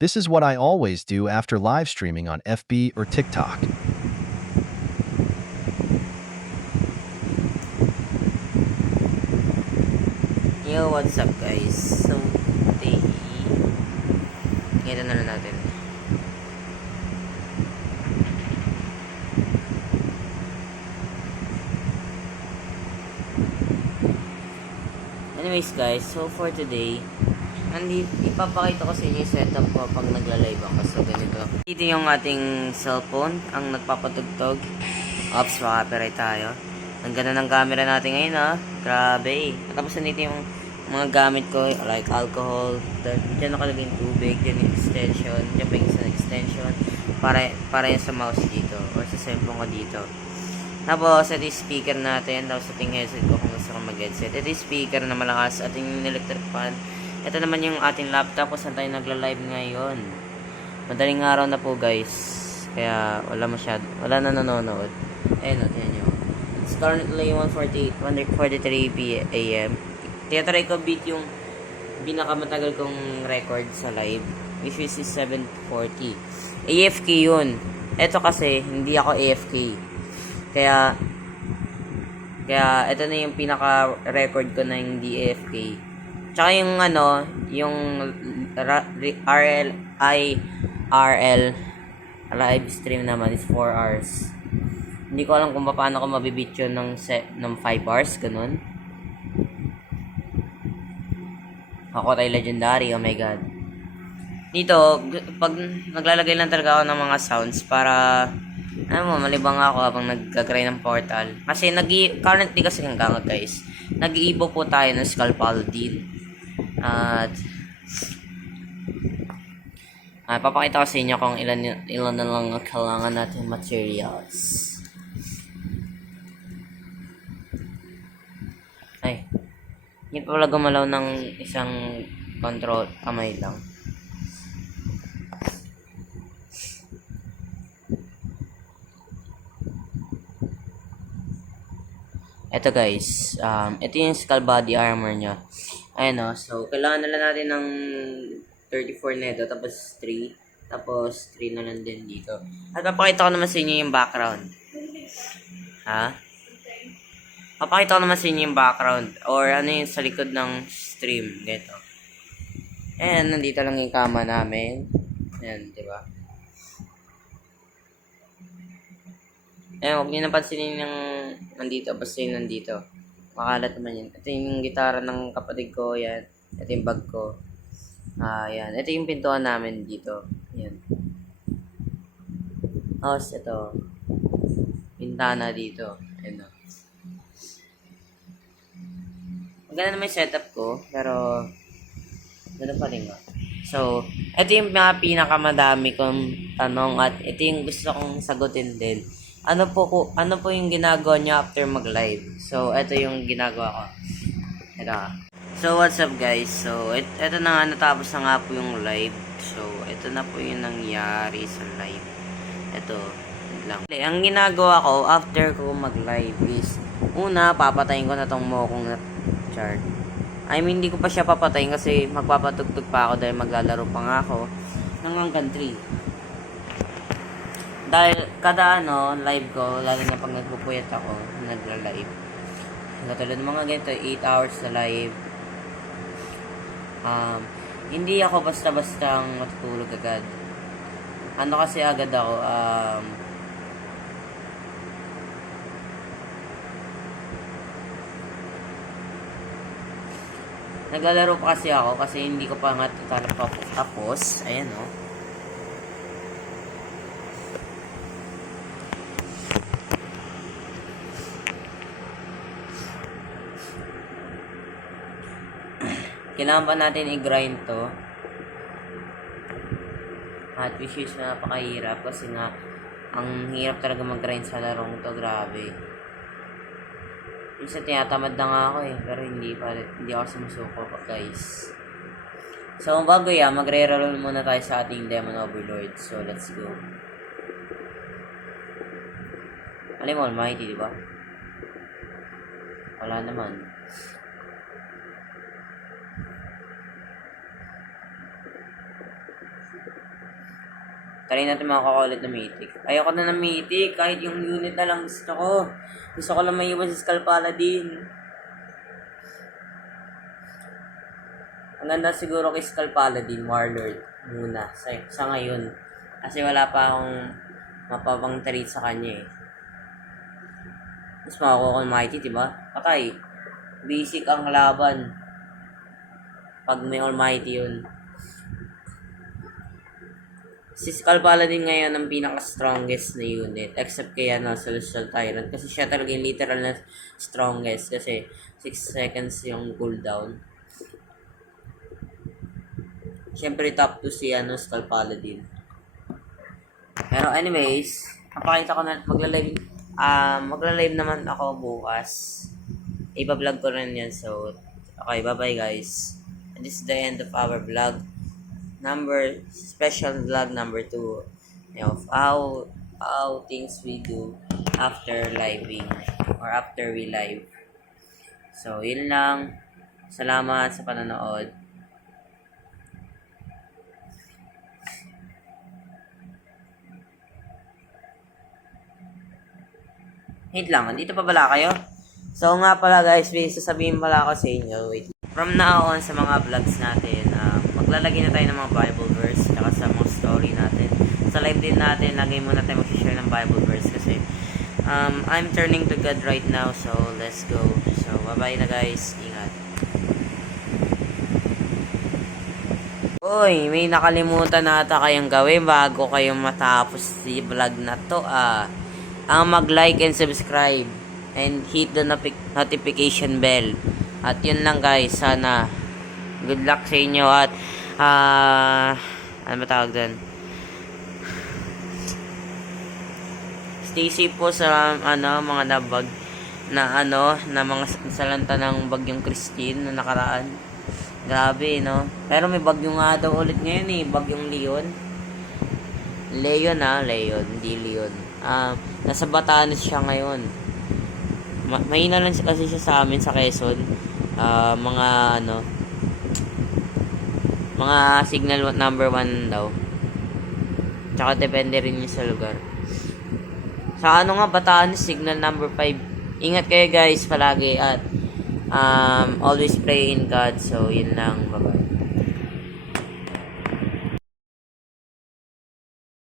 This is what I always do after live streaming on FB or TikTok. Yo, what's up guys? So, today, ito na lang natin. Anyways guys, so for today, ipapakita ko sa inyo yung setup ko pag nagla-live ako. So, ganito. Dito yung ating cellphone, ang nagpapatugtog. Ops, makapiright tayo. Ang ganda ng camera natin ngayon, ha? Grabe. Tapos nandito yung mga gamit ko, like alcohol. Diyan nakalagay yung tubig, diyan yung extension, diyan pa yung isang extension. Para yung sa mouse dito, or sa cellphone ko dito. Tapos, ito yung speaker natin. Tapos, ito yung headset ko kung gusto ko mag-headset. Ito yung speaker na malakas. Ito yung electric fan. Ito naman yung ating laptop kung saan tayo nagla-live ngayon. Madaling araw na po, guys. Kaya, wala na nanonood. Ayun, tingnan nyo. It's currently 1:43 a.m. Tinatry ko beat yung pinakamatagal kong record sa live, which is 7:40. AFK yun. Ito kasi, hindi ako AFK. Kaya ito na yung pinaka-record ko na hindi AFK. Tsaka yung yung RL live stream naman is 4 hours. Hindi ko alam kung paano ko mabibit yun ng 5 hours, ganun. Ako tayo legendary, oh my god. Dito, pag naglalagay lang talaga ako ng mga sounds para malibang ako habang nagkagray ng portal. Kasi currently kasi hanggang guys, nag-iibo po tayo ng Scalpaldine. At papakita ko sa inyo kung ilan na lang ang kailangan natin materials. Ay, hindi pa pala gumalaw ng isang control, kamay lang. Ito guys, ito yung skull body armor niya. Ayan so kailangan na lang natin ng 34 nito, tapos 3. Tapos 3 na lang din dito. At papakita ko naman sa inyo yung background. Ha? Papakita ko naman sa inyo yung background or ano yung sa likod ng stream. Ganito. Ayan, nandito lang yung kama namin. Ayan, diba? Huwag nyo napansinin yung nandito, basta yung nandito. Makalat naman yun. Ito yung gitara ng kapatid ko, yan. Ito yung bag ko. Yan. Ito yung pintuan namin dito. Yan. Tapos, ito. Pintana dito. Ayan o. Maganda naman yung setup ko, pero ganda pa rin So, ito yung mga pinakamadami kong tanong at ito yung gusto kong sagutin din. Ano po yung ginagawa niyo after mag-live? So, ito yung ginagawa ko. Ito. So, what's up guys? So, ito na nga, natapos na nga po yung live. So, ito na po yung nangyari sa live. Ito lang. Ang ginagawa ko after ko mag-live is, una, papatayin ko na tong mokong na chart. I mean, hindi ko pa siya papatayin kasi magpapatugtog pa ako dahil maglalaro pa nga ako ng hanggang 3. Dahil kada live ko, lalo na pag nagpupuyat ako, nagla-live. Katulad ng mga ganito, 8 hours na live. Hindi ako basta-bastang matutulog agad. Kasi agad ako, naglalaro pa kasi ako kasi hindi ko pa nga total tapos. Ayan kailangan pa natin i-grind to. At which is napakahirap kasi nga ang hirap talaga mag-grind sa larong to, grabe. Minsan tinatamad na nga ako pero hindi ako sumusuko pa guys. So bago yan, magre-roll muna tayo sa ating Demon Overlord. So let's go. Alam mo, Almighty, diba? Wala naman. Try natin mga kakulit na mythic. Ayoko na ng mythic, kahit yung unit na lang gusto ko. Gusto ko lang may iwan si Skull Paladin. Ang ganda siguro kay Skull Paladin, Warlord muna sa ngayon. Kasi wala pa akong mapapang treat sa kanya eh. Mas makakuha ko ng Mighty, diba? Patay. Basic ang laban. Pag may Almighty yun. Si Skull Paladin ngayon ang pinaka-strongest na unit. Except kaya Celestial Tyrant. Kasi siya talaga yung literal na strongest. Kasi 6 seconds yung cooldown. Siyempre top 2 si Skull Paladin. Pero anyways, papakita ko na magla-live naman ako bukas. Iba-vlog ko rin yan. So, okay, bye-bye guys. And this is the end of our vlog. Special vlog number 2 of how things we do after living or after we live. So, yun lang. Salamat sa panonood. Hint lang, andito pa pala kayo? So nga pala guys, may sasabihin pala ako sa inyo. Wait. From now on sa mga vlogs natin, maglalagay na tayo ng mga Bible verse saka sa mga story natin. Sa live din natin, lagay muna tayo mag-share ng Bible verse kasi I'm turning to God right now, so let's go. So bye-bye na guys, ingat. Uy, may nakalimutan na ata kayong gawin bago kayo matapos si vlog na to ang mag-like and subscribe and hit the notification bell. At yun lang guys, sana good luck sa inyo at ano ba tawag doon? Stay safe po sa mga nabag na na mga salanta ng bagyong Christine na nakaraan. Grabe, no? Pero may bagyo nga daw ulit ngayon eh, bagyong Leon. Leon, hindi Leon. Nasa Batanes siya ngayon. Mahina lang kasi siya sa amin sa Quezon. Mga signal number 1 daw. Tsaka depende rin yun sa lugar. Sa Batanes, signal number 5. Ingat kayo guys palagi at always pray in God. So, yun lang.